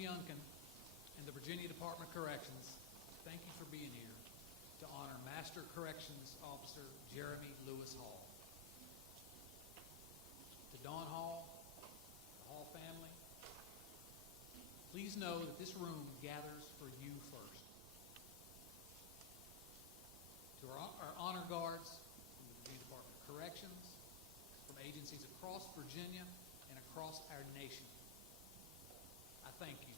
Youngkin and the Virginia Department of Corrections, thank you for being here to honor Master Corrections Officer Jeremy Lewis Hall. To Dawn Hall, the Hall family, please know that this room gathers for you first. To our honor guards from the Virginia Department of Corrections, from agencies across Virginia and across our nation, I thank you.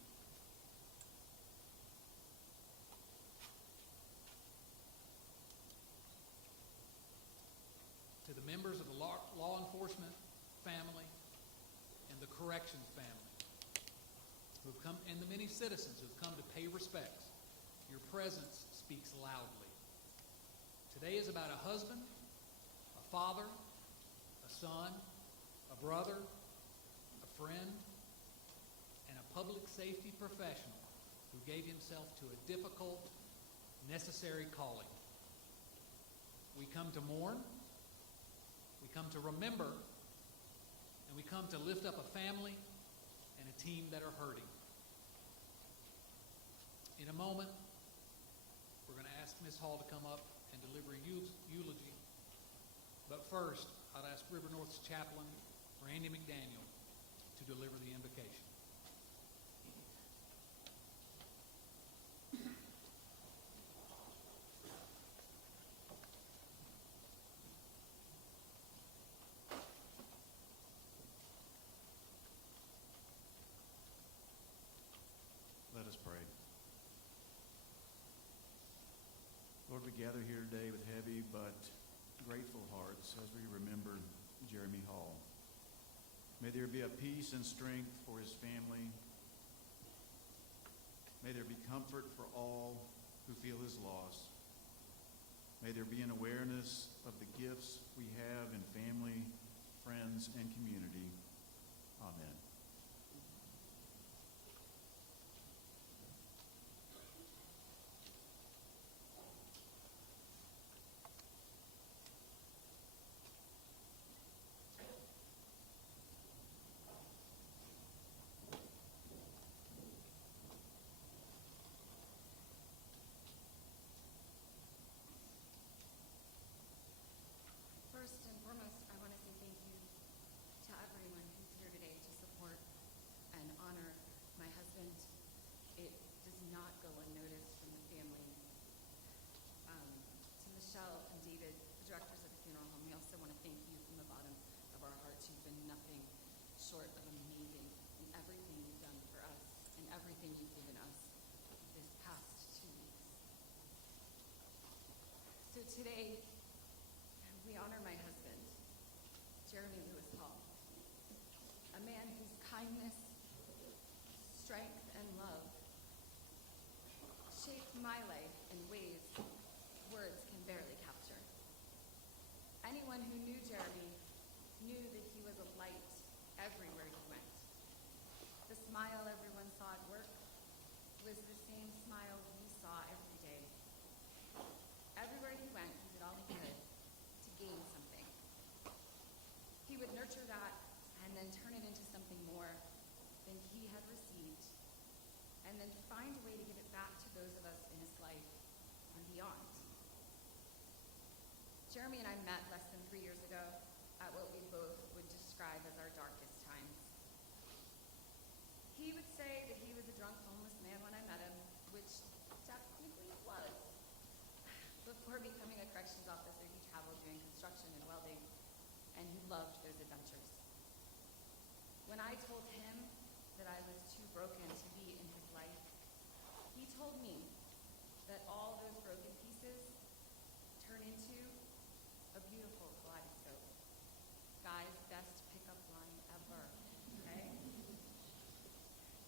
To the members of the law enforcement family and the corrections family who have come, and the many citizens who have come to pay respects, your presence speaks loudly. Today is about a husband, a father, a son, a brother, a friend, and a public safety professional who gave himself to a difficult, necessary calling. We come to mourn, we come to remember, and we come to lift up a family and a team that are hurting. In a moment, we're going to ask Ms. Hall to come up and deliver a eulogy. But first, I'd ask River North's chaplain, Randy McDaniel, to deliver the invocation. Let us pray. Lord, we gather here today with heavy but grateful hearts as we remember Jeremy Hall. May there be a peace and strength for his family. May there be comfort for all who feel his loss. May there be an awareness of the gifts we have in family, friends, and community. Amen. First and foremost, I want to say thank you to everyone who's here today to support and honor my husband. It does not go unnoticed from the family. To Michelle and David, the directors of the funeral home, we also want to thank you from the bottom of our hearts. You've been nothing short of amazing in everything you've done for us and everything you've given us this past 2 weeks. So today, we honor my husband, Jeremy Lewis Hall, a man whose kindness, strength, and love shaped my life in ways words can barely capture. Anyone who knew Jeremy knew that he was a light everywhere he went. The smile everyone saw at work was the same smile we saw every day. Everywhere he went, he did all he could to gain something. He would nurture that and then turn it into something more than he had received, and then find a way to give it back to those of us in his life and beyond. Jeremy and I met less than 3 years ago at what we both would describe as our darkest times. He would say that he was a drunk homeless man when I met him, which technically he was. Before becoming a corrections officer, he traveled doing construction and welding, and he loved those adventures. When I told him that I was too broken to be in his life, he told me that all those broken pieces turn into a beautiful kaleidoscope. Guy's best pickup line ever, okay?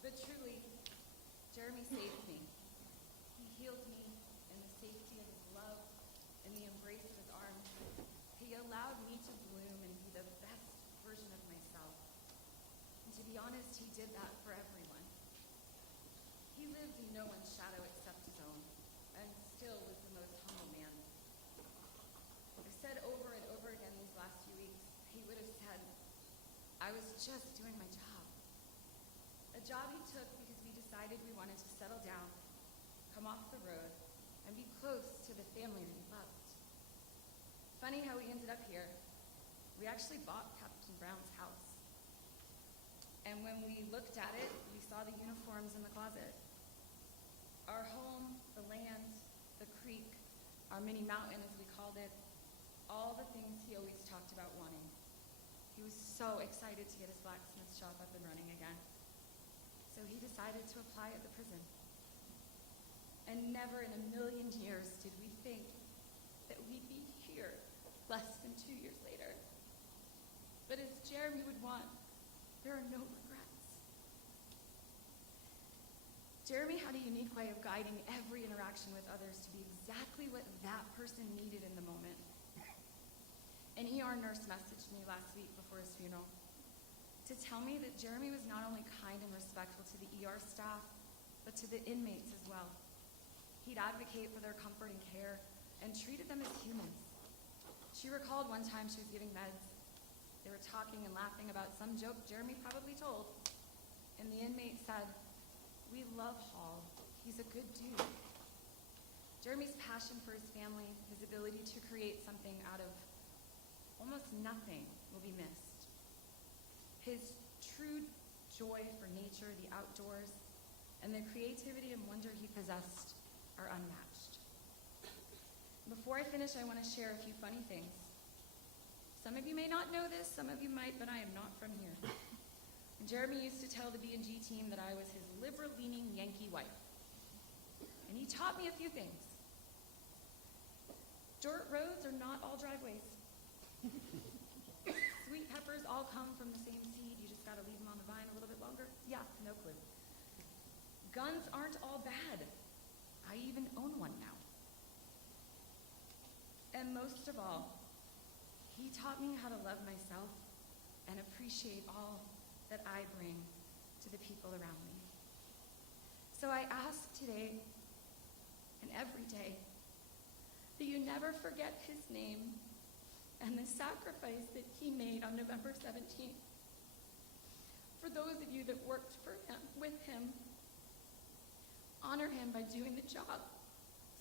But truly, Jeremy saved me. He healed me in the safety of his love, in the embrace of his arms. He allowed me to bloom and be the best version of myself. And to be honest, he did that for everyone. He lived in no one's shadow except his own, and still was the most humble man. I've said over and over again these last few weeks, he would have said, I was just doing my job. A job he took because we decided decided we wanted to settle down, come off the road, and be close to the family we loved. Funny how we ended up here. We actually bought Captain Brown's house. And when we looked at it, we saw the uniforms in the closet. Our home, the land, the creek, our mini mountain as we called it, all the things he always talked about wanting. He was so excited to get his blacksmith shop up and running again. So he decided to apply at the prison. And never in a million years did we think that we'd be here less than 2 years later. But as Jeremy would want, there are no regrets. Jeremy had a unique way of guiding every interaction with others to be exactly what that person needed in the moment. An ER nurse messaged me last week before his funeral to tell me that Jeremy was not only kind and respectful to the ER staff, but to the inmates as well. He'd advocate for their comfort and care and treated them as humans. She recalled one time she was giving meds. They were talking and laughing about some joke Jeremy probably told, and the inmate said, "We love Hall. He's a good dude." Jeremy's passion for his family, his ability to create something out of almost nothing will be missed. His true joy for nature, the outdoors, and the creativity and wonder he possessed are unmatched. Before I finish, I want to share a few funny things. Some of you may not know this, some of you might, but I am not from here. Jeremy used to tell the B&G team that I was his liberal-leaning Yankee wife. And he taught me a few things. Dirt roads are not all driveways. Sweet peppers all come from the same seed. You just got to leave them on the vine a little bit longer. Yeah, no clue. Guns aren't all bad. I even own one now. And most of all, he taught me how to love myself and appreciate all that I bring to the people around me. So I ask today and every day that you never forget his name and the sacrifice that he made on November 17th. For those of you that worked for him, with him, honor him by doing the job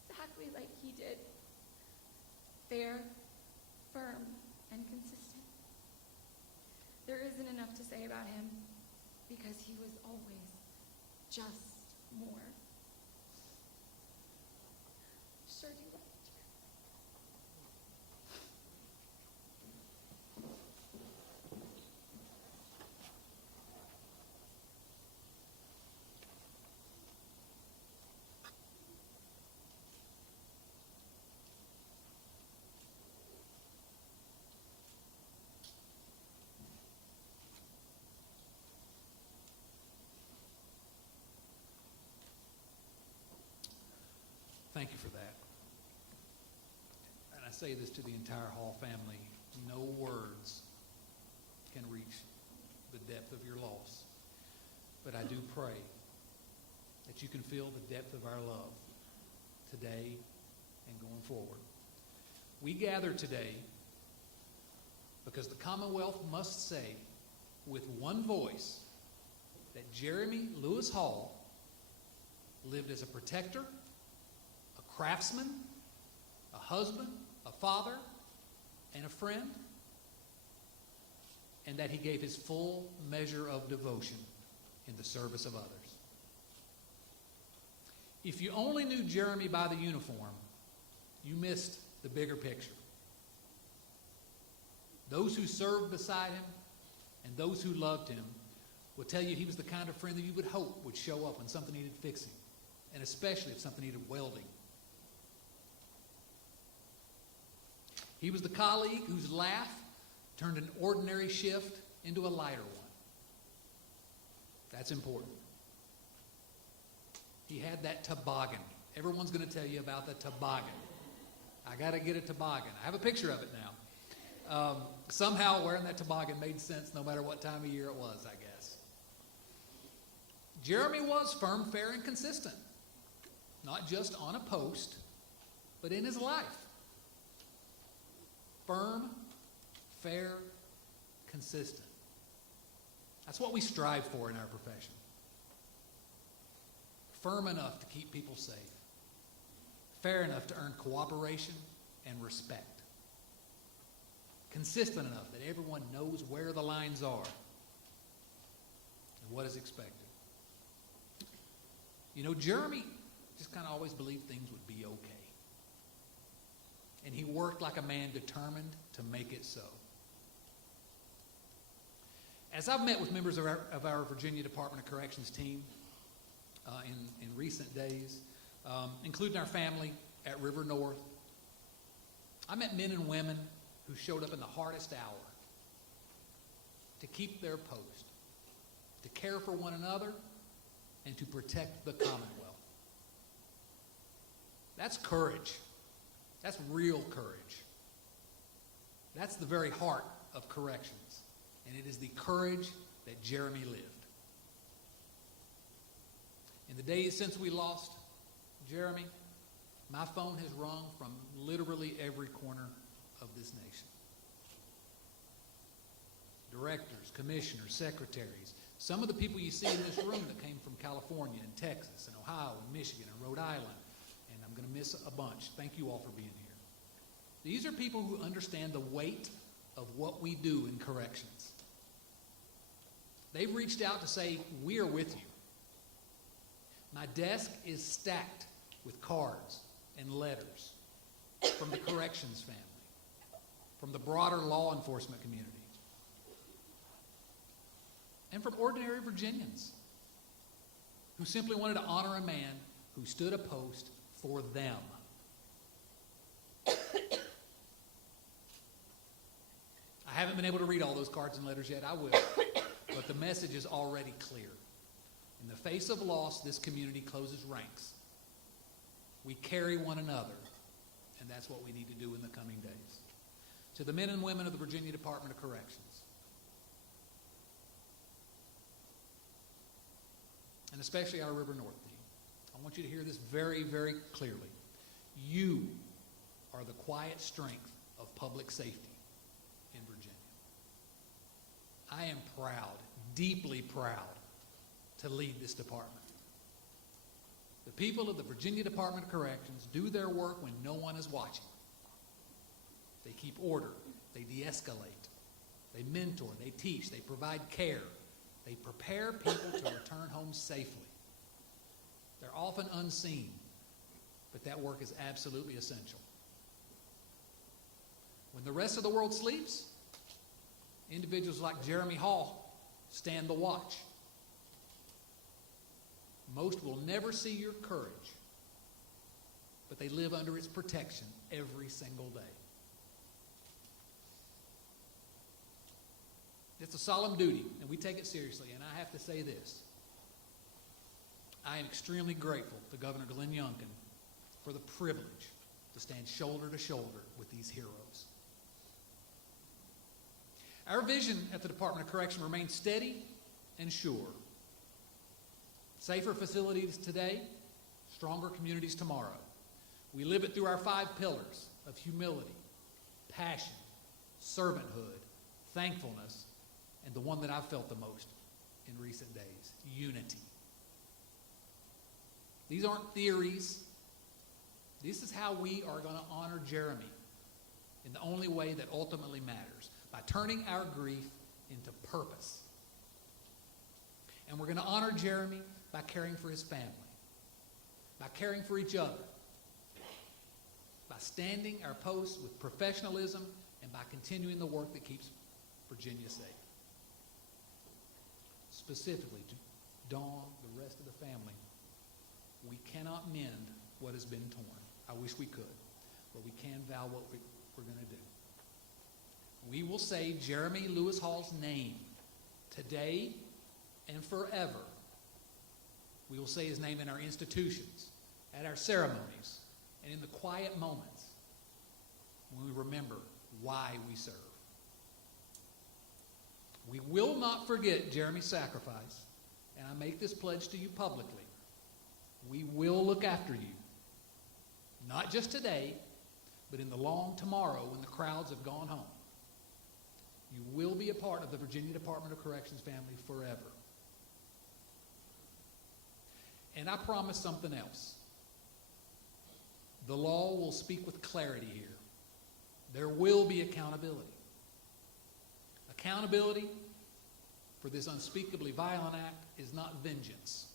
exactly like he did. Fair, firm, and consistent. There isn't enough to say about him because he was always just more. Sure do love you, Jeremy. Thank you for that. And I say this to the entire Hall family, no words can reach the depth of your loss. But I do pray that you can feel the depth of our love today and going forward. We gather today because the Commonwealth must say with one voice that Jeremy Lewis Hall lived as a protector, a craftsman, a husband, a father, and a friend, and that he gave his full measure of devotion in the service of others. If you only knew Jeremy by the uniform, you missed the bigger picture. Those who served beside him and those who loved him will tell you he was the kind of friend that you would hope would show up when something needed fixing, and especially if something needed welding. He was the colleague whose laugh turned an ordinary shift into a lighter one. That's important. He had that toboggan. Everyone's going to tell you about the toboggan. I got to get a toboggan. I have a picture of it now. Somehow wearing that toboggan made sense no matter what time of year it was, I guess. Jeremy was firm, fair, and consistent. Not just on a post, but in his life. Firm, fair, consistent. That's what we strive for in our profession. firm enough to keep people safe, fair enough to earn cooperation and respect, consistent enough that everyone knows where the lines are and what is expected. You know, Jeremy just kind of always believed things would be okay. And he worked like a man determined to make it so. As I've met with members of our Virginia Department of Corrections team in recent days, including our family at River North, I met men and women who showed up in the hardest hour to keep their post, to care for one another, and to protect the Commonwealth. That's courage. That's real courage. That's the very heart of corrections. And it is the courage that Jeremy lived. In the days since we lost Jeremy, my phone has rung from literally every corner of this nation. Directors, commissioners, secretaries, some of the people you see in this room that came from California and Texas and Ohio and Michigan and Rhode Island, and I'm going to miss a bunch. Thank you all for being here. These are people who understand the weight of what we do in corrections. They've reached out to say, we are with you. My desk is stacked with cards and letters from the corrections family, from the broader law enforcement community, and from ordinary Virginians who simply wanted to honor a man who stood a post for them. I haven't been able to read all those cards and letters yet. I will. But the message is already clear. In the face of loss, this community closes ranks. We carry one another, and that's what we need to do in the coming days. To the men and women of the Virginia Department of Corrections, and especially our River North team, I want you to hear this very, very clearly. You are the quiet strength of public safety in Virginia. I am proud, deeply proud, to lead this department. The people of the Virginia Department of Corrections do their work when no one is watching. They keep order. They de-escalate. They mentor. They teach. They provide care. They prepare people to return home safely. They're often unseen, but that work is absolutely essential. When the rest of the world sleeps, individuals like Jeremy Hall stand the watch. Most will never see your courage, but they live under its protection every single day. It's a solemn duty, and we take it seriously, and I have to say this. I am extremely grateful to Governor Glenn Youngkin for the privilege to stand shoulder to shoulder with these heroes. Our vision at the Department of Correction remains steady and sure. Safer facilities today, stronger communities tomorrow. We live it through our 5 pillars of humility, passion, servanthood, thankfulness, and the one that I've felt the most in recent days, unity. These aren't theories. This is how we are going to honor Jeremy in the only way that ultimately matters, by turning our grief into purpose. And we're going to honor Jeremy by caring for his family, by caring for each other, by standing our posts with professionalism, and by continuing the work that keeps Virginia safe. Specifically, to Dawn, the rest of the family, we cannot mend what has been torn. I wish we could, but we can vow what we're going to do. We will say Jeremy Lewis Hall's name today and forever. We will say his name in our institutions, at our ceremonies, and in the quiet moments when we remember why we serve. We will not forget Jeremy's sacrifice, and I make this pledge to you publicly. We will look after you, not just today, but in the long tomorrow when the crowds have gone home. You will be a part of the Virginia Department of Corrections family forever. And I promise something else. The law will speak with clarity here. There will be accountability. Accountability for this unspeakably violent act is not vengeance.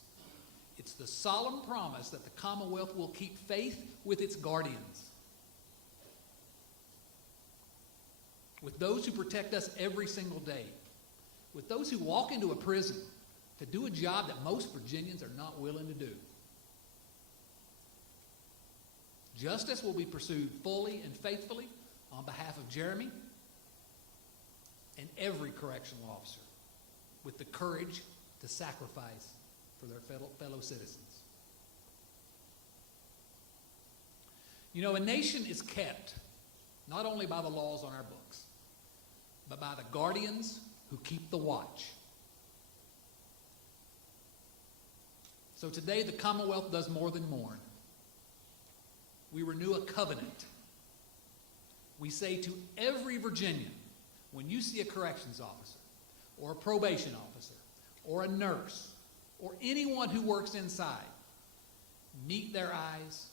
It's the solemn promise that the Commonwealth will keep faith with its guardians, with those who protect us every single day, with those who walk into a prison to do a job that most Virginians are not willing to do. Justice will be pursued fully and faithfully on behalf of Jeremy and every correctional officer with the courage to sacrifice for their fellow citizens. You know, a nation is kept not only by the laws on our books, but by the guardians who keep the watch. So today the Commonwealth does more than mourn. We renew a covenant. We say to every Virginian, when you see a corrections officer, or a probation officer, or a nurse, or anyone who works inside, meet their eyes,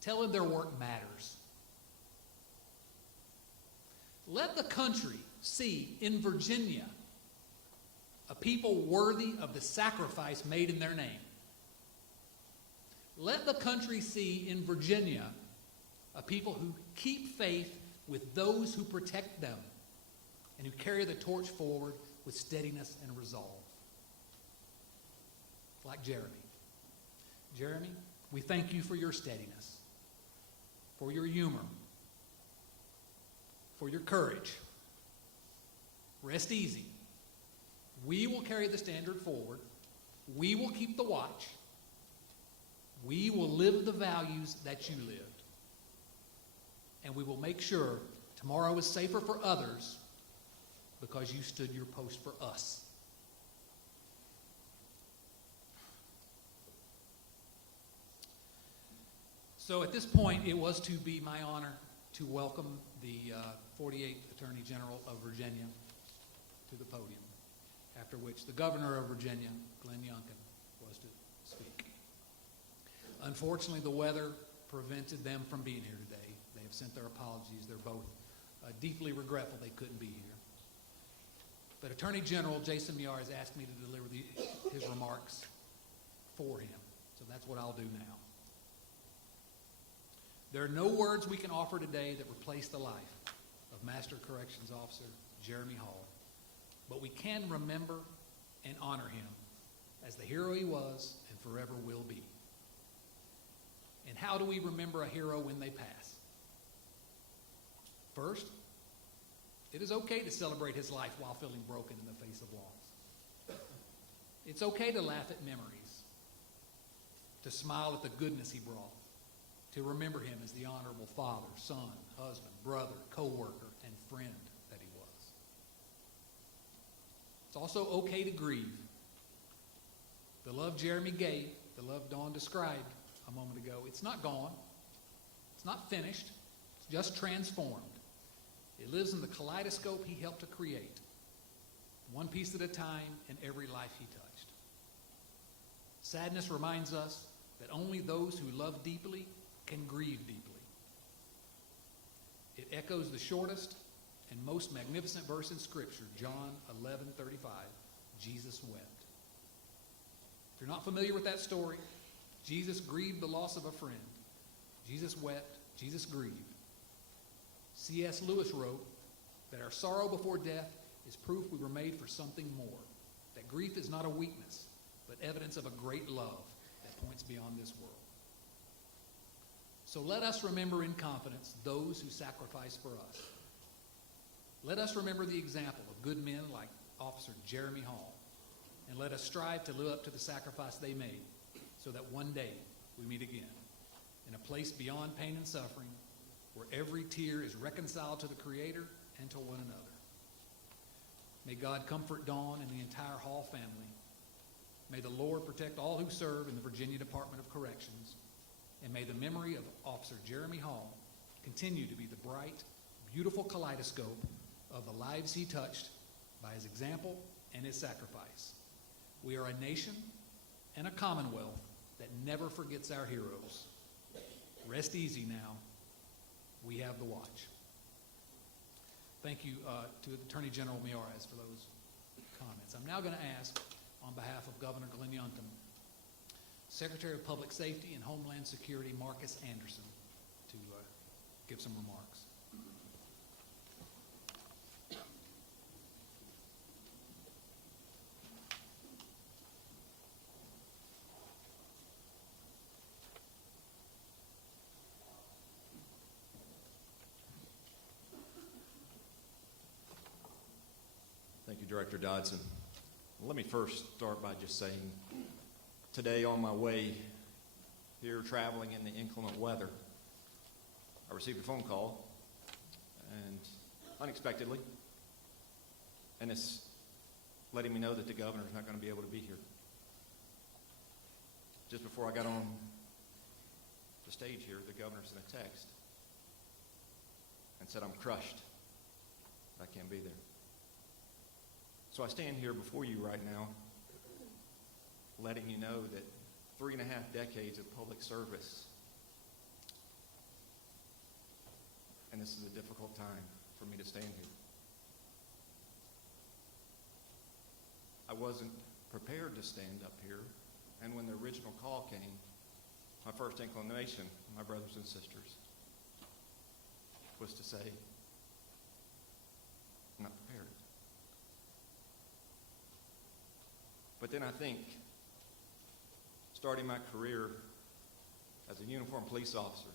tell them their work matters. Let the country see in Virginia a people worthy of the sacrifice made in their name. Let the country see in Virginia a people who keep faith with those who protect them and who carry the torch forward with steadiness and resolve. Like Jeremy. Jeremy, we thank you for your steadiness, for your humor, for your courage. Rest easy. We will carry the standard forward. We will keep the watch. We will live the values that you lived. And we will make sure tomorrow is safer for others because you stood your post for us. So at this point, it was to be my honor to welcome the 48th Attorney General of Virginia to the podium, after which the Governor of Virginia, Glenn Youngkin, was to speak. Unfortunately, the weather prevented them from being here today. They have sent their apologies. They're both deeply regretful they couldn't be here. But Attorney General Jason Miar has asked me to deliver his remarks for him. So that's what I'll do now. There are no words we can offer today that replace the life of Master Corrections Officer Jeremy Hall. But we can remember and honor him as the hero he was and forever will be. And how do we remember a hero when they pass? First, it is okay to celebrate his life while feeling broken in the face of loss. It's okay to laugh at memories, to smile at the goodness he brought, to remember him as the honorable father, son, husband, brother, co-worker, and friend that he was. It's also okay to grieve. The love Jeremy gave, the love Dawn described a moment ago, it's not gone. It's not finished. It's just transformed. It lives in the kaleidoscope he helped to create, one piece at a time in every life he touched. Sadness reminds us that only those who love deeply can grieve deeply. It echoes the shortest and most magnificent verse in Scripture, John 11:35, Jesus wept. If you're not familiar with that story, Jesus grieved the loss of a friend. Jesus wept, Jesus grieved. C.S. Lewis wrote that our sorrow before death is proof we were made for something more, that grief is not a weakness, but evidence of a great love that points beyond this world. So let us remember in confidence those who sacrificed for us. Let us remember the example of good men like Officer Jeremy Hall, and let us strive to live up to the sacrifice they made so that one day we meet again in a place beyond pain and suffering where every tear is reconciled to the Creator and to one another. May God comfort Dawn and the entire Hall family. May the Lord protect all who serve in the Virginia Department of Corrections. And may the memory of Officer Jeremy Hall continue to be the bright, beautiful kaleidoscope of the lives he touched by his example and his sacrifice. We are a nation and a commonwealth that never forgets our heroes. Rest easy now. We have the watch. Thank you to Attorney General Miyares for those comments. I'm now going to ask, on behalf of Governor Glenn Youngkin, Secretary of Public Safety and Homeland Security Marcus Anderson to give some remarks. Thank you, Director Dodson. Let me first start by just saying, today on my way here traveling in the inclement weather, I received a phone call, and unexpectedly, and it's letting me know that the governor's not going to be able to be here. Just before I got on the stage here, the governor sent a text and said, "I'm crushed. I can't be there." So I stand here before you right now, letting you know that 3.5 decades of public service, and this is a difficult time for me to stand here. I wasn't prepared to stand up here, and when the original call came, my first inclination, my brothers and sisters, was to say, I'm not prepared. But then I think, starting my career as a uniformed police officer,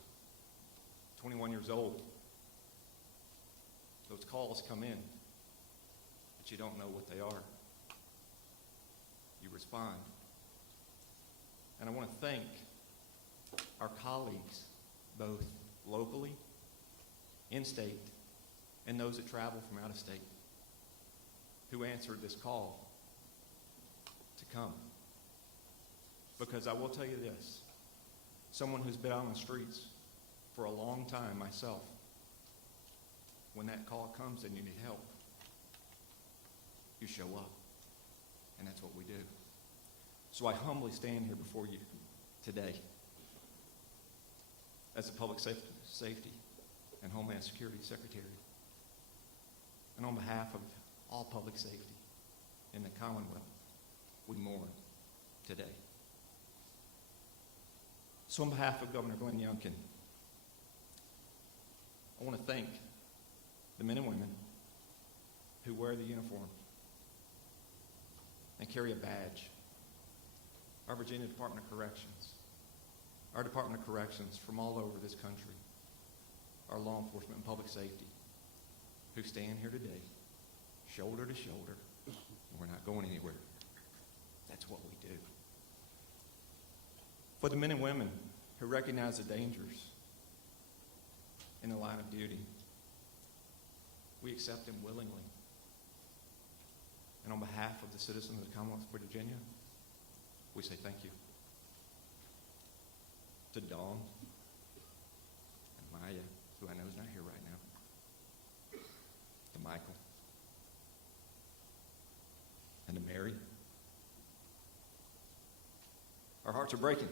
21 years old, those calls come in, but you don't know what they are. You respond. And I want to thank our colleagues, both locally, in-state, and those that travel from out of state, who answered this call to come. Because I will tell you this, someone who's been on the streets for a long time myself, when that call comes and you need help, you show up. And that's what we do. So I humbly stand here before you today as a Public Safety and Homeland Security Secretary. And on behalf of all public safety in the Commonwealth, we mourn today. So on behalf of Governor Glenn Youngkin, I want to thank the men and women who wear the uniform and carry a badge. Our Virginia Department of Corrections, our Department of Corrections from all over this country, our law enforcement and public safety, who stand here today, shoulder to shoulder, and we're not going anywhere. That's what we do. For the men and women who recognize the dangers in the line of duty, we accept them willingly. And on behalf of the citizens of the Commonwealth of Virginia, we say thank you. To Dawn and Maya, who I know is not here right now, to Michael, and to Mary. Our hearts are breaking.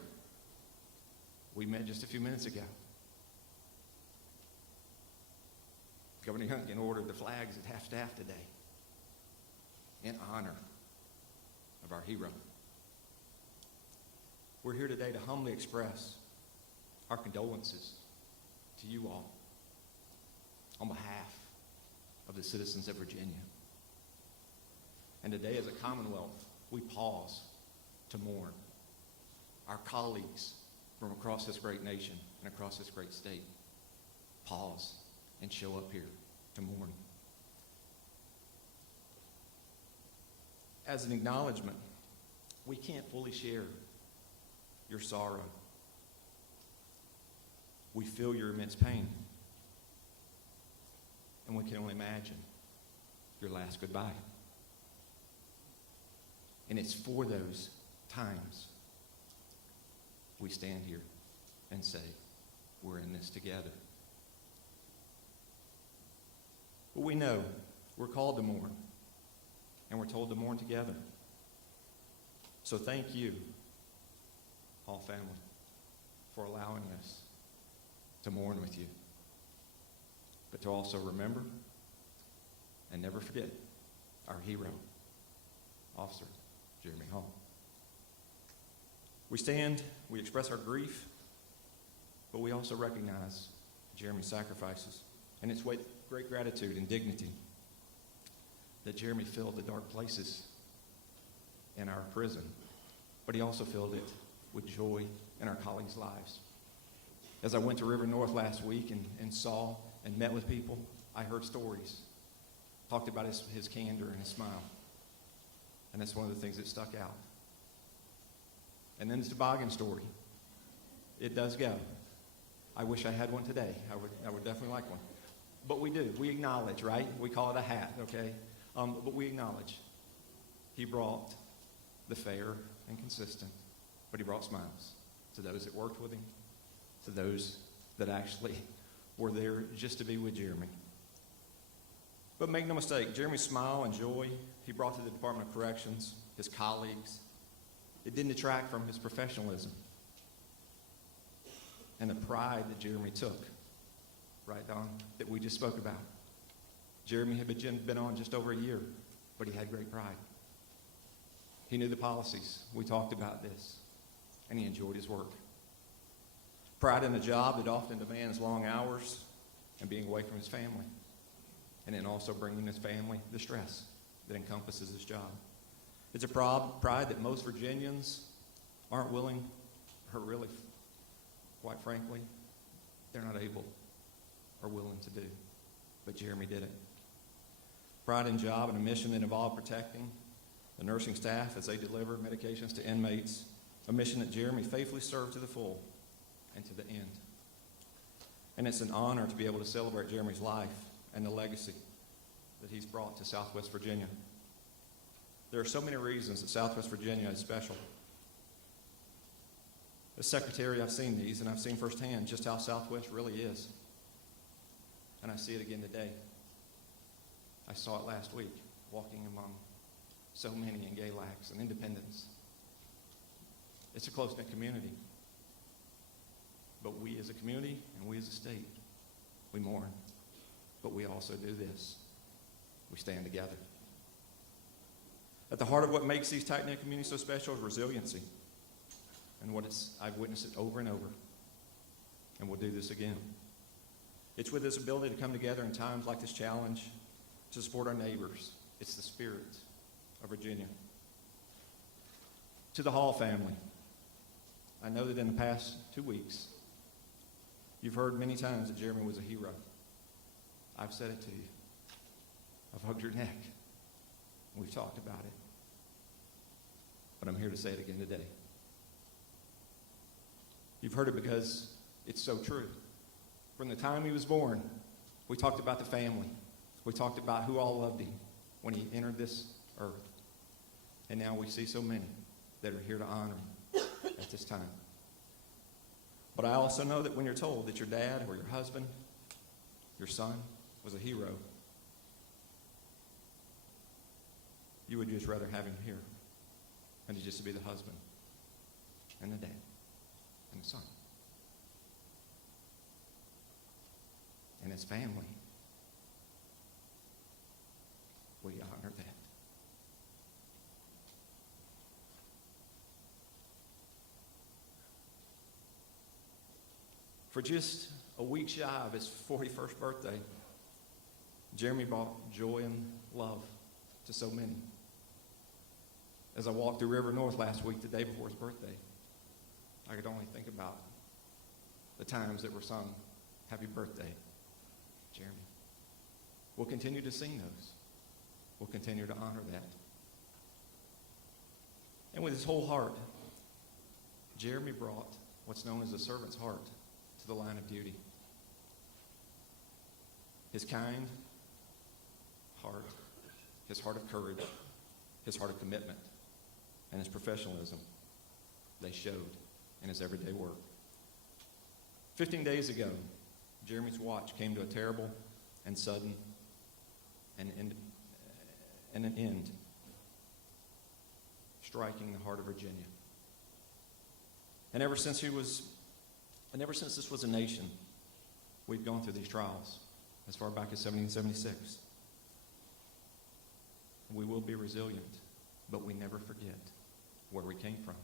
We met just a few minutes ago. Governor Youngkin ordered the flags at half-staff today in honor of our hero. We're here today to humbly express our condolences to you all on behalf of the citizens of Virginia. And today, as a Commonwealth, we pause to mourn our colleagues from across this great nation and across this great state. Pause and show up here to mourn. As an acknowledgement, we can't fully share your sorrow. We feel your immense pain. And we can only imagine your last goodbye. And it's for those times we stand here and say, we're in this together. But we know we're called to mourn, and we're told to mourn together. So thank you Hall family, for allowing us to mourn with you, but to also remember and never forget our hero, Officer Jeremy Hall. We stand, we express our grief, but we also recognize Jeremy's sacrifices, and it's with great gratitude and dignity that Jeremy filled the dark places in our prison, but he also filled it with joy in our colleagues' lives. As I went to River North last week and saw and met with people, I heard stories, talked about his candor and his smile, and that's one of the things that stuck out. And then the toboggan story. It does go. I wish I had one today. I would definitely like one. But we do. We acknowledge, right? We call it a hat, okay? But we acknowledge. He brought the fair and consistent, but he brought smiles to those that worked with him, to those that actually were there just to be with Jeremy. But make no mistake, Jeremy's smile and joy he brought to the Department of Corrections, his colleagues, it didn't detract from his professionalism and the pride that Jeremy took, right, Don, that we just spoke about. Jeremy had been on just over a year, but he had great pride. He knew the policies. We talked about this, and he enjoyed his work. Pride in a job that often demands long hours and being away from his family, and then also bringing his family the stress that encompasses his job. It's a pride that most Virginians aren't willing, or really, quite frankly, they're not able or willing to do. But Jeremy did it. Pride in job and a mission that involved protecting the nursing staff as they delivered medications to inmates, a mission that Jeremy faithfully served to the full and to the end. And it's an honor to be able to celebrate Jeremy's life and the legacy that he's brought to Southwest Virginia. There are so many reasons that Southwest Virginia is special. As secretary, I've seen these, and I've seen firsthand just how Southwest really is. And I see it again today. I saw it last week, walking among so many in Galax and Independence. It's a close-knit community. But we as a community and we as a state, we mourn. But we also do this. We stand together. At the heart of what makes these tight-knit communities so special is resiliency. And I've witnessed it over and over. And we'll do this again. It's with this ability to come together in times like this challenge to support our neighbors. It's the spirit of Virginia. To the Hall family, I know that in the past 2 weeks, you've heard many times that Jeremy was a hero. I've said it to you. I've hugged your neck. We've talked about it. But I'm here to say it again today. You've heard it because it's so true. From the time he was born, we talked about the family. We talked about who all loved him when he entered this earth. And now we see so many that are here to honor him at this time. But I also know that when you're told that your dad or your husband, your son, was a hero, you would just rather have him here than just to be the husband and the dad and the son. And his family, we honor that. For just a week shy of his 41st birthday, Jeremy brought joy and love to so many. As I walked through River North last week, the day before his birthday, I could only think about the times that were sung, "Happy Birthday, Jeremy." We'll continue to sing those. We'll continue to honor that. And with his whole heart, Jeremy brought what's known as a servant's heart to the line of duty. His kind heart, his heart of courage, his heart of commitment, and his professionalism, they showed in his everyday work. 15 days ago, Jeremy's watch came to a terrible and sudden and an end, striking the heart of Virginia. And ever since this was a nation, we've gone through these trials as far back as 1776. We will be resilient, but we never forget where we came from.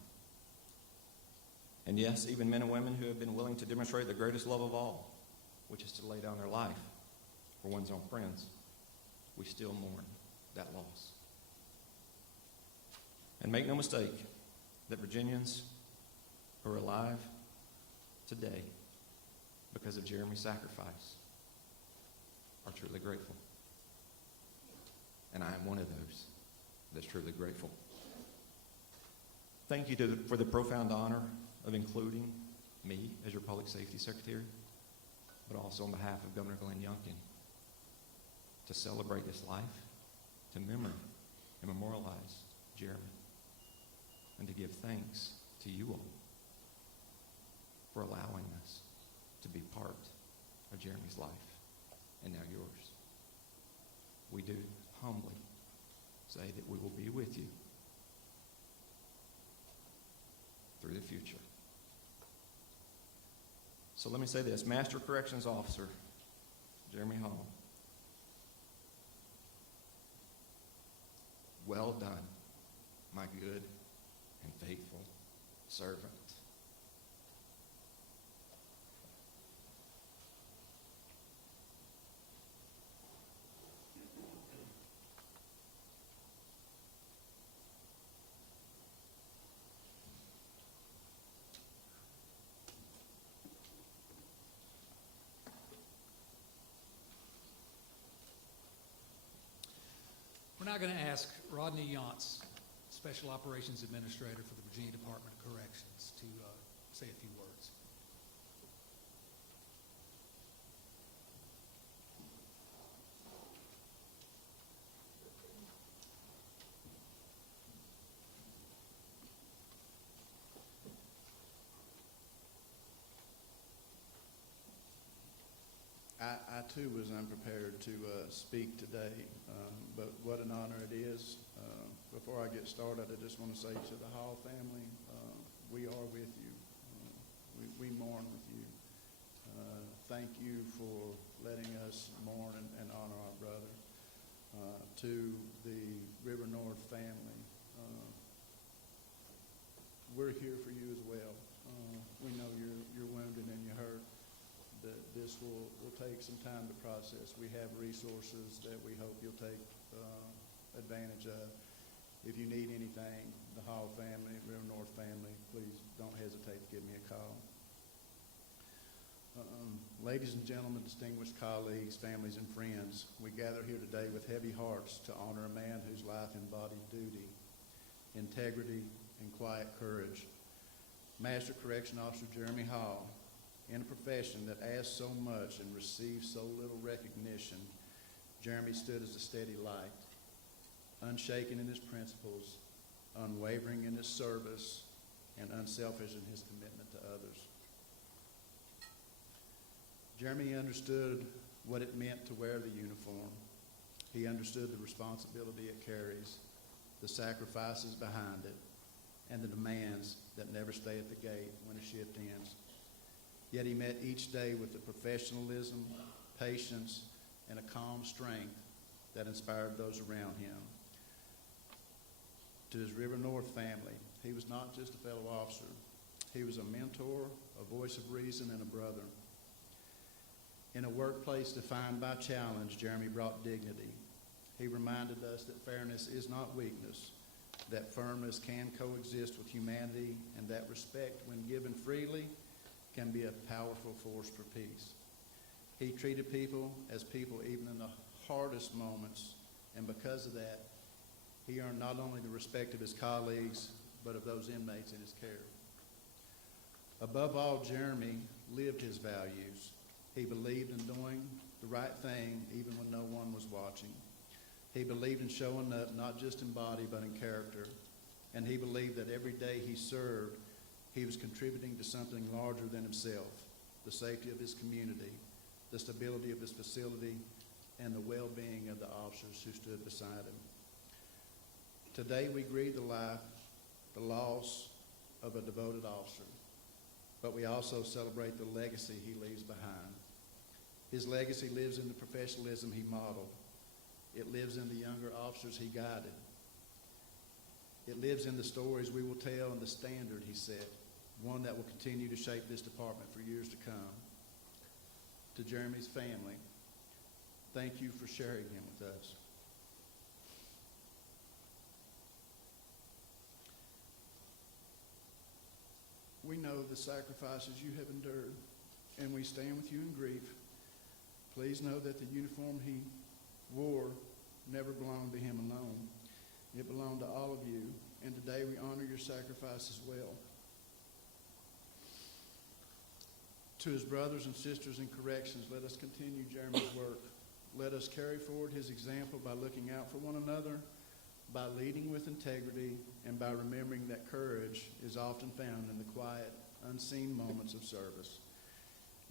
And yes, even men and women who have been willing to demonstrate the greatest love of all, which is to lay down their life for one's own friends, we still mourn that loss. And make no mistake that Virginians who are alive today because of Jeremy's sacrifice are truly grateful. And I am one of those that's truly grateful. Thank you for the profound honor of including me as your Public Safety Secretary, but also on behalf of Governor Glenn Youngkin, to celebrate this life, to remember and memorialize Jeremy, and to give thanks to you all for allowing us to be part of Jeremy's life, and now yours. We do humbly say that we will be with you through the future. So let me say this. Master Corrections Officer Jeremy Hall, well done, my good and faithful servant. We're now going to ask Rodney Yantz, Special Operations Administrator for the Virginia Department of Corrections, to say a few words. I too was unprepared to speak today, but what an honor it is. Before I get started, I just want to say to the Hall family, we are with you. We mourn with you. Thank you for letting us mourn and honor our brother. To the River North family, we're here for you as well. We know you're wounded and you're hurt. That this will take some time to process. We have resources that we hope you'll take advantage of. If you need anything, the Hall family, River North family, please don't hesitate to give me a call. Ladies and gentlemen, distinguished colleagues, families, and friends, we gather here today with heavy hearts to honor a man whose life embodied duty, integrity, and quiet courage. Master Correction Officer Jeremy Hall, in a profession that asks so much and receives so little recognition, Jeremy stood as a steady light, unshaken in his principles, unwavering in his service, and unselfish in his commitment to others. Jeremy understood what it meant to wear the uniform. He understood the responsibility it carries, the sacrifices behind it, and the demands that never stay at the gate when a shift ends. Yet he met each day with the professionalism, patience, and a calm strength that inspired those around him. To his River North family, he was not just a fellow officer. He was a mentor, a voice of reason, and a brother. In a workplace defined by challenge, Jeremy brought dignity. He reminded us that fairness is not weakness, that firmness can coexist with humanity, and that respect, when given freely, can be a powerful force for peace. He treated people as people even in the hardest moments, and because of that, he earned not only the respect of his colleagues, but of those inmates in his care. Above all, Jeremy lived his values. He believed in doing the right thing even when no one was watching. He believed in showing up not just in body but in character, and he believed that every day he served, he was contributing to something larger than himself, the safety of his community, the stability of his facility, and the well-being of the officers who stood beside him. Today we grieve the loss of a devoted officer, but we also celebrate the legacy he leaves behind. His legacy lives in the professionalism he modeled. It lives in the younger officers he guided. It lives in the stories we will tell and the standard he set, one that will continue to shape this department for years to come. To Jeremy's family, thank you for sharing him with us. We know the sacrifices you have endured, and we stand with you in grief. Please know that the uniform he wore never belonged to him alone. It belonged to all of you, and today we honor your sacrifice as well. To his brothers and sisters in corrections, let us continue Jeremy's work. Let us carry forward his example by looking out for one another, by leading with integrity, and by remembering that courage is often found in the quiet, unseen moments of service.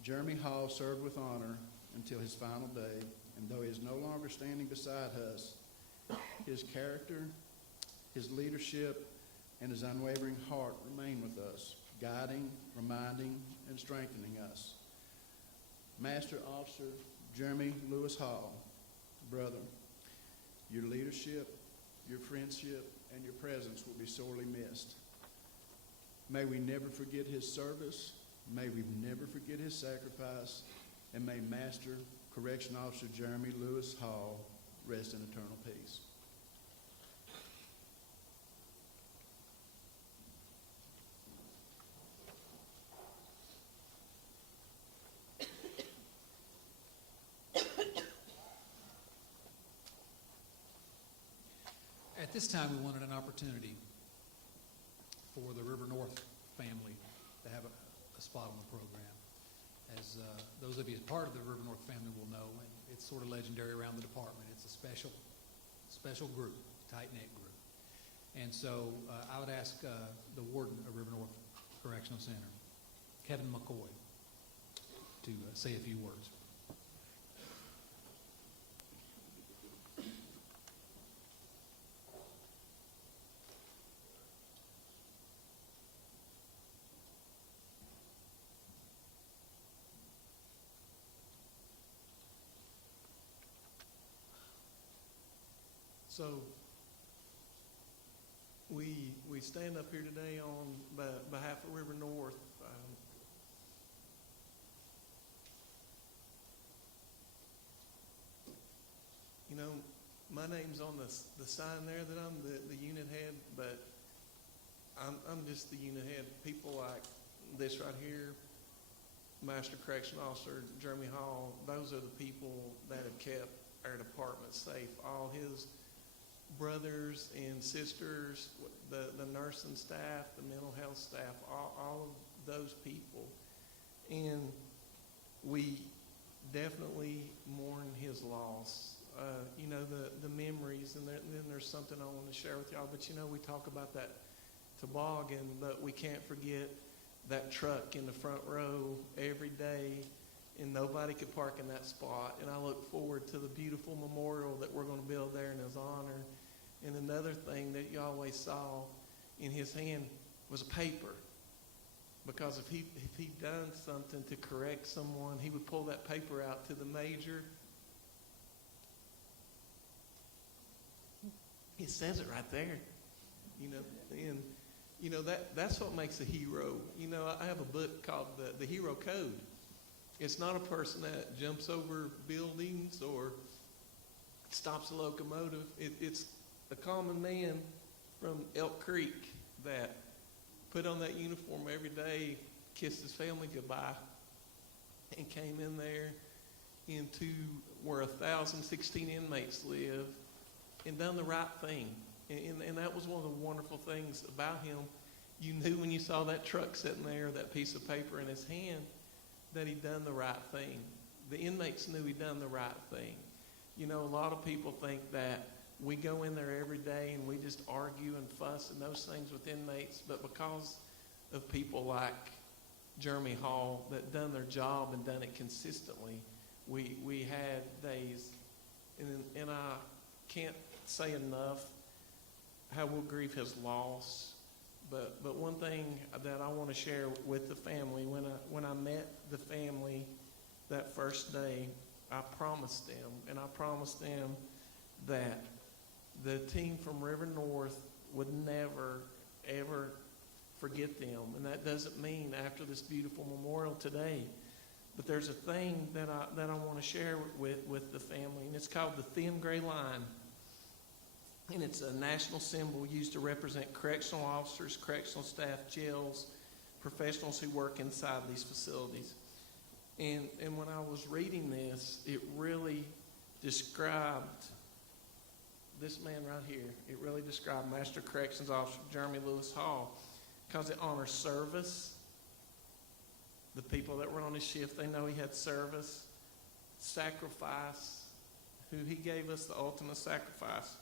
Jeremy Hall served with honor until his final day, and though he is no longer standing beside us, his character, his leadership, and his unwavering heart remain with us, guiding, reminding, and strengthening us. Master Officer Jeremy Lewis Hall, brother, your leadership, your friendship, and your presence will be sorely missed. May we never forget his service, may we never forget his sacrifice, and may Master Correction Officer Jeremy Lewis Hall rest in eternal peace. At this time, we wanted an opportunity for the River North family to have a spot on the program. As those of you as part of the River North family will know, and it's sort of legendary around the department. It's a special group, tight-knit group. And so I would ask the warden of River North Correctional Center, Kevin McCoy, to say a few words. So we stand up here today on behalf of River North. You know, my name's on the sign there that I'm the unit head, but I'm just the unit head. People like this right here, Master Correction Officer Jeremy Hall, those are the people that have kept our department safe. All his brothers and sisters, the nursing staff, the mental health staff, all of those people. And we definitely mourn his loss. You know, the memories, and then there's something I want to share with y'all. But, you know, we talk about that toboggan, but we can't forget that truck in the front row every day, and nobody could park in that spot. And I look forward to the beautiful memorial that we're going to build there in his honor. And another thing that you always saw in his hand was a paper. Because if he'd done something to correct someone, he would pull that paper out to the major. It says it right there. You know, and you know that's what makes a hero. You know, I have a book called the Hero Code. It's not a person that jumps over buildings or stops a locomotive. It's a common man from Elk Creek that put on that uniform every day, kissed his family goodbye, and came in there into where 1,016 inmates live and done the right thing. And that was one of the wonderful things about him. You knew when you saw that truck sitting there, that piece of paper in his hand, that he'd done the right thing. The inmates knew he'd done the right thing. You know, a lot of people think that we go in there every day and we just argue and fuss and those things with inmates, but because of people like Jeremy Hall that done their job and done it consistently, we had days, and I can't say enough how we'll grieve his loss, But one thing that I want to share with the family, when I met the family that first day, I promised them that the team from River North would never, ever forget them. And that doesn't mean after this beautiful memorial today. But there's a thing that I want to share with the family, and it's called the thin gray line. And it's a national symbol used to represent correctional officers, correctional staff, jails, professionals who work inside these facilities. And when I was reading this, it really described this man right here. It really described Master Corrections Officer Jeremy Lewis Hall, because it honors service. The people that were on his shift, they know he had service, sacrifice, who he gave us the ultimate sacrifice,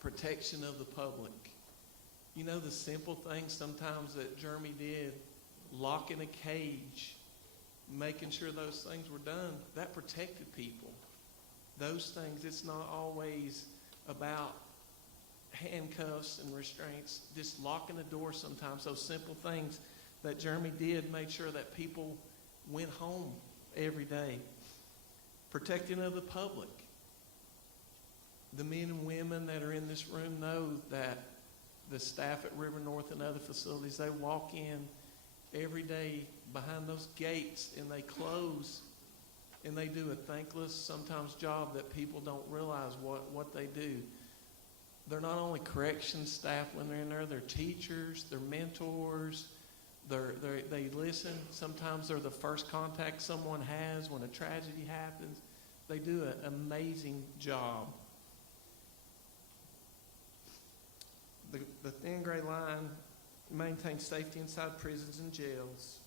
protection of the public. You know, the simple things sometimes that Jeremy did, locking a cage, making sure those things were done, that protected people. Those things, it's not always about handcuffs and restraints, just locking the door sometimes. Those simple things that Jeremy did made sure that people went home every day. Protecting of the public. The men and women that are in this room know that the staff at River North and other facilities, they walk in every day behind those gates and they close and they do a thankless, sometimes job that people don't realize what they do. They're not only corrections staff when they're in there, they're teachers, they're mentors, they listen. Sometimes they're the first contact someone has when a tragedy happens. They do an amazing job. The thin gray line maintains safety inside prisons and jails.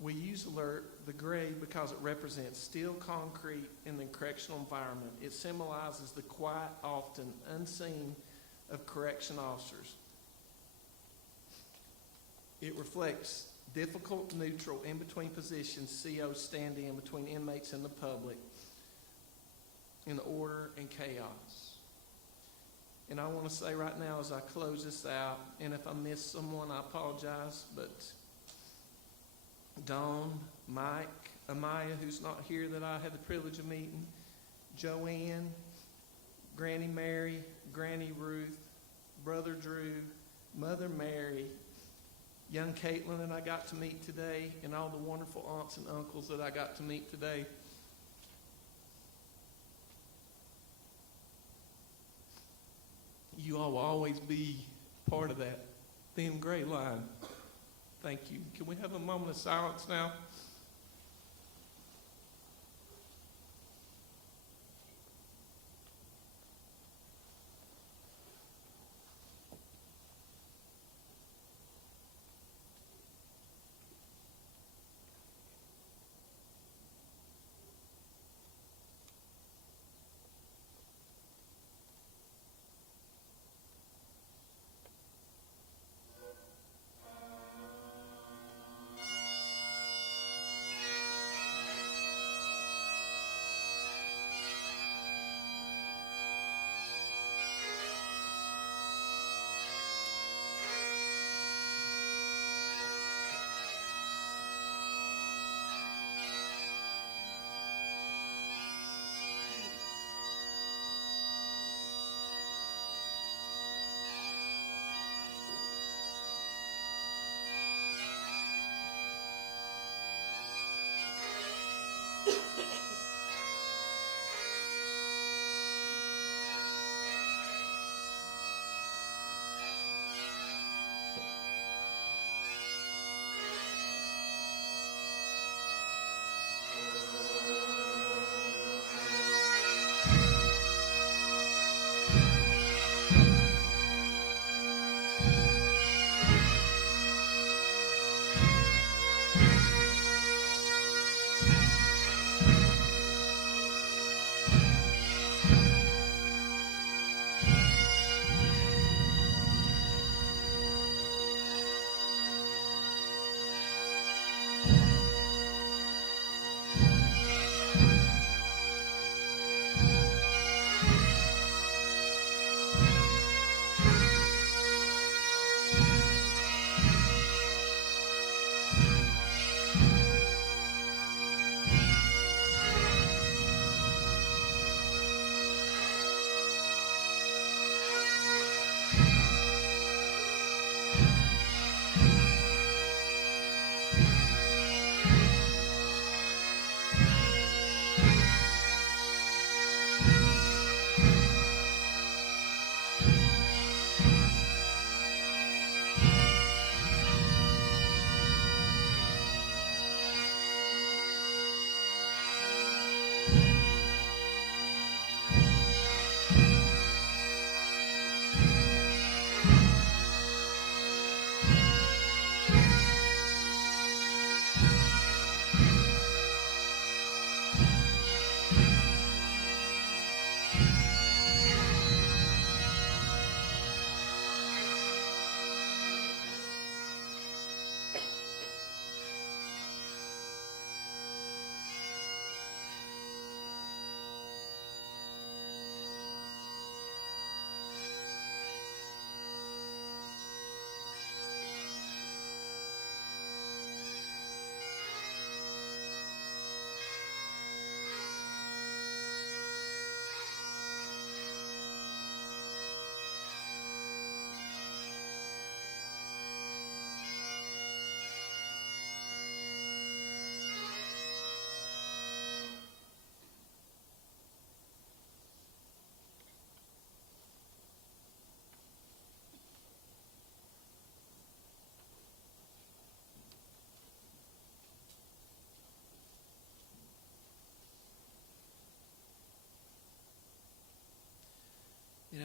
We use the gray because it represents steel concrete in the correctional environment. It symbolizes the quiet, often unseen of correction officers. It reflects difficult, neutral, in-between positions COs stand in between inmates and the public in order and chaos. And I want to say right now as I close this out, and if I miss someone, I apologize, but Dawn, Mike, Amaya, who's not here that I had the privilege of meeting, Joanne, Granny Mary, Granny Ruth, Brother Drew, Mother Mary, young Caitlin that I got to meet today, and all the wonderful aunts and uncles that I got to meet today. You all will always be part of that thin gray line. Thank you. Can we have a moment of silence now?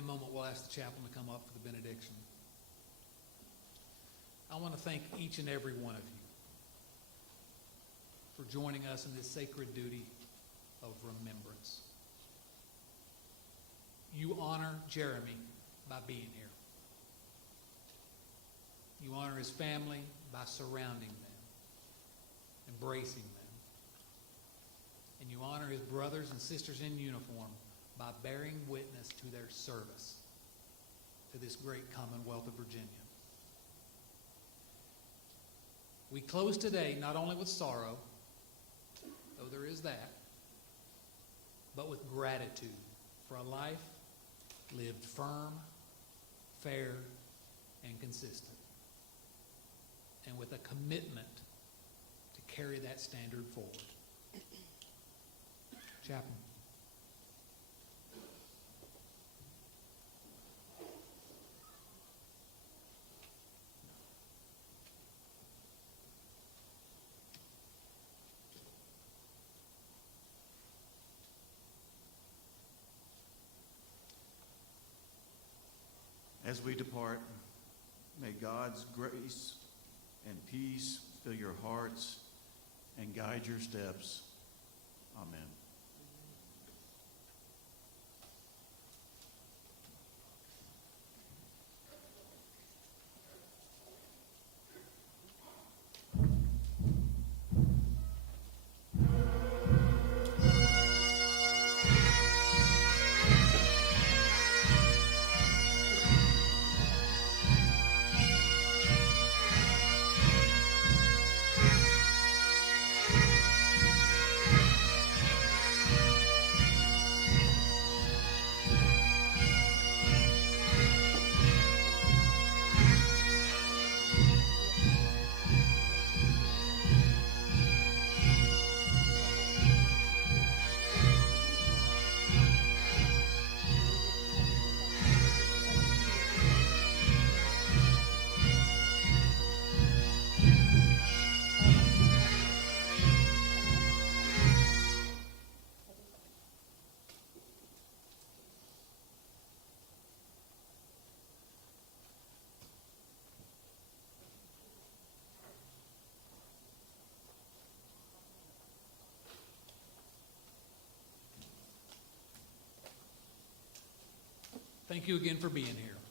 a moment, we'll ask the chaplain to come up for the benediction. I want to thank each and every one of you for joining us in this sacred duty of remembrance. You honor Jeremy by being here. You honor his family by surrounding them, embracing them. And you honor his brothers and sisters in uniform by bearing witness to their service to this great Commonwealth of Virginia. We close today not only with sorrow, though there is that, but with gratitude for a life lived firm, fair, and consistent, and with a commitment to carry that standard forward. Chaplain. As we depart, may God's grace and peace fill your hearts and guide your steps. Amen. Thank you again for being here.